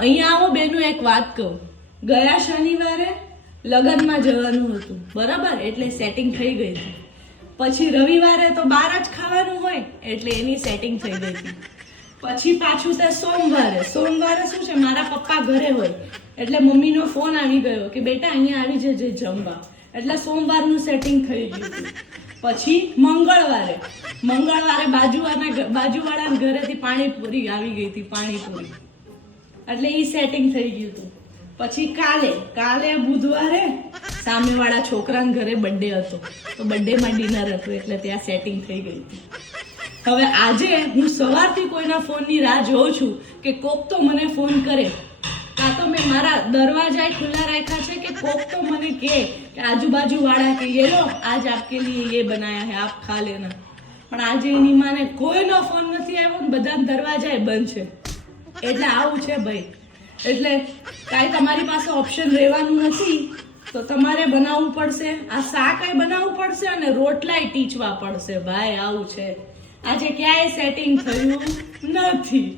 અહીંયા આવો બેનું એક વાત કહું, ગયા શનિવારે લગ્નમાં જવાનું હતું બરાબર, એટલે સેટિંગ થઈ ગઈ હતી. પછી રવિવારે તો બહાર જ ખાવાનું હોય એટલે એની સેટિંગ થઈ ગઈ હતી. પછી પાછું તે સોમવારે શું છે, મારા પપ્પા ઘરે હોય એટલે મમ્મીનો ફોન આવી ગયો કે બેટા અહીંયા આવી જજે જમવા, એટલે સોમવારનું સેટિંગ થઈ ગયું હતું. પછી મંગળવારે બાજુવાળાના ઘરેથી પાણીપુરી આવી ગઈ હતી, પાણીપુરી, એટલે એ સેટિંગ થઈ ગયું હતું. પછી કાલે બુધવારે સામેવાળા છોકરાના ઘરે બર્થડે હતો, તો બર્થડેમાં ડિનર હતું એટલે ત્યાં સેટિંગ થઈ ગઈ હતી. હવે આજે હું સવારથી કોઈના ફોનની રાહ જોઉં છું કે કોક તો મને ફોન કરે, કાં તો મેં મારા દરવાજા ખુલ્લા રાખ્યા છે કે કોક તો મને કહે કે આજુબાજુ વાળા કે ये लो आज आपके लिए ये बनाया है आप खा लेना. પણ આજે એની માને કોઈનો ફોન નથી આવ્યો ને બધા દરવાજા બંધ છે. એટલે આવું છે ભાઈ. એટલે કાંઈ તમારી પાસે ઓપ્શન રહેવાનું નથી તો તમારે બનાવવું પડશે. આ શાક બનાવવું પડશે અને રોટલાય ટીચવા પડશે ભાઈ. આવું છે. આજે ક્યાંય સેટિંગ થયું નથી.